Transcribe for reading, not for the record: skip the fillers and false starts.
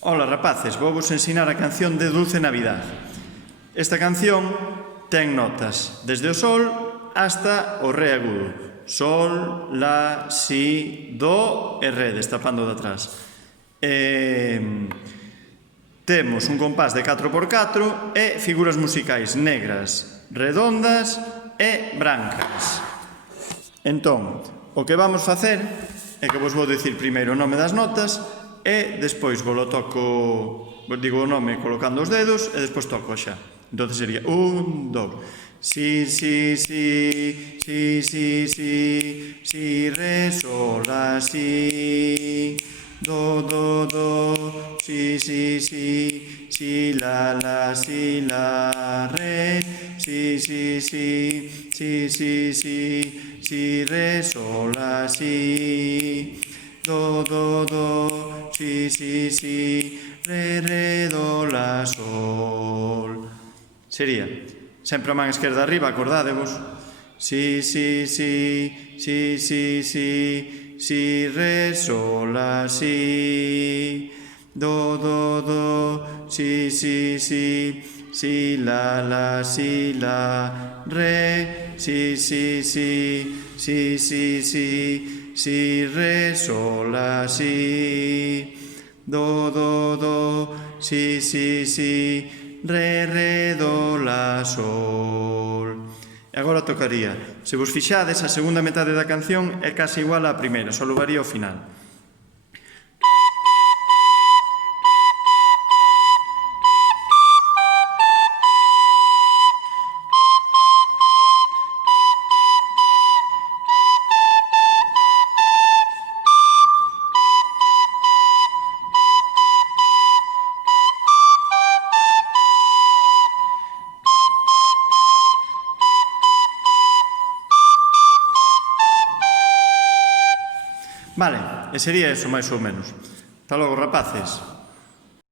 Ola rapaces, vou vos ensinar a canción de Dulce Navidad. Esta canción ten notas desde o sol hasta o re agudo. Sol, la, si, do e re, destapando de atrás. Temos un compás de 4x4 e figuras musicais negras, redondas e brancas. Entón, o que vamos facer é que vos vou dicir primeiro o nome das notas e despois vos digo o nome colocando os dedos e despois toco xa. Entón sería 1, 2. Si, si, si, si, si, si, si, re, sol, la, si. Do, do, do, si, si, si, si, la, si, la, re. Si, si, si, si, si, si, si, re, sol, la, si. Do, do, do, si, si, si, re, do, la, sol. Sería, sempre a man esquerda arriba, acordádevos. Si, si, si, si, si, si, si, re, sol, la, si. Do, do, do, si, si, si, si, la, si, la, re. Si, si, si, si, si, si, si, re, sol, la, si. Do, do, do, si, si, si, re, do, la, sol. E agora tocaría. Se vos fixades, a segunda metade da canción é case igual á primeira, só varía ao final. Vale, e sería eso máis ou menos. Ata logo, rapaces.